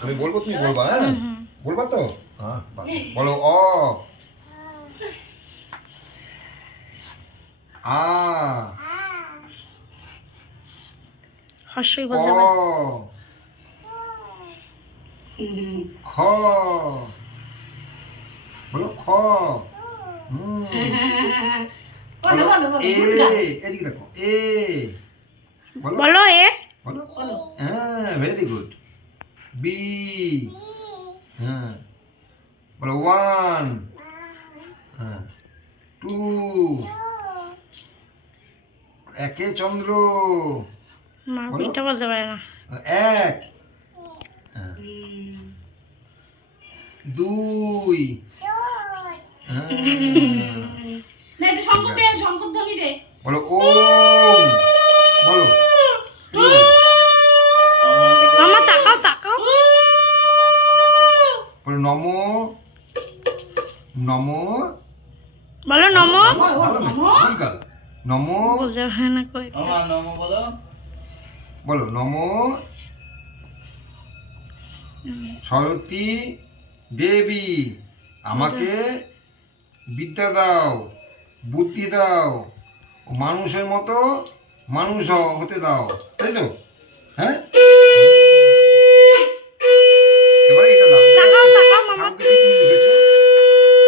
আমি বলবো, তুমি বলবা, হ্যাঁ বলবা তো? হ্যাঁ বলো। অ আ হর্ষই ক বলতে পারে। খ বলো। খ বলো বলো বলো এ, গুড গার্ল। এদিকে দেখো। এ বলো। বলো এ। বলো। বলো হ্যাঁ ভেরি গুড। বি, হ্যাঁ বলো। ওয়ান, হ্যাঁ টু, একে চন্দ্র, মা বলো। এটা বলতে পারে না। এক, হ্যাঁ দুই, হ্যাঁ না একটু শঙ্কর দে, শঙ্কর ধ্বনি দে। বলো। ওম বলো। এদিকে বলো। মামা তাকাও তাকাও। বলো নমো। নমো বলো নমো। ভালো মেয়ে, good girl। নমো বলতে পারে না কই। আমার নাম বলো। বলো। নমো সরস্বতী দেবী, আমাকে বিদ্যা দাও, বুদ্ধি দাও, ও মানুষের মতো মানুষ হতে দাও, তাই তো? হ্যাঁ এবারে এটা দাও। তাকাও তাকাও মামা। ঠাকুরকে দিয়ে তুমি লিখেছো,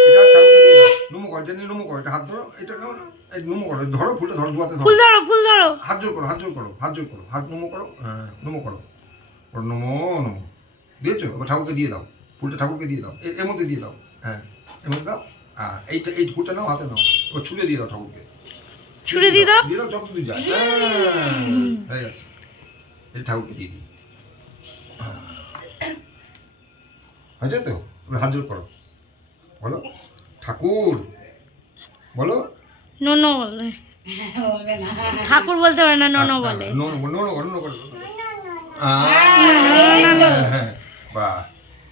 এটা ঠাকুরকে দিয়ে দাও। নমো করো, এটা নিয়ে নমো করো, এটা হাত ধরো, এটা নাও, এই নমো করো, ধরো ফুলটা ধরো, দুয়াতে ধরো, ফুল ধরো ফুল ধরো। হাত জোর করো, হাত জোর করো, হাত জোর করো, হাত নমো করো, হ্যাঁ নমো করো, করো নমো। নমো দিয়েছো, এবার ঠাকুরকে দিয়ে দাও, ফুলটা ঠাকুরকে দিয়ে দাও, এর মধ্যে দিয়ে দাও, হ্যাঁ এর মধ্যে দাও। হ্যাঁ এইটা, এই ফুলটা নাও, হাতে নাও, এবার ছুঁড়ে দিয়ে দাও ঠাকুরকে, ছুঁড়ে দিয়ে দাও। দিয়ে দাও যত দূর যায়। হ্যাঁ হয়ে গেছে, এই ঠাকুরকে দিয়ে দিই, হয়েছে তো? এবার হাত জোর করো, বলো ঠাকুর, বলো। ননো বলে। বলবে না। ঠাকুর বলতে পারে না, ননো বলে। No no no no no করো। হ্যাঁ বাহ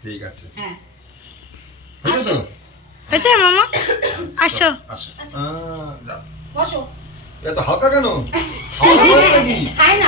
ঠিক আছে, হ্যাঁ হয়েছে তো? হয়েছে মামা? আসো। আসো যাও। বসো। এত হালকা কেন? হালকা হয় নাকি? খাই না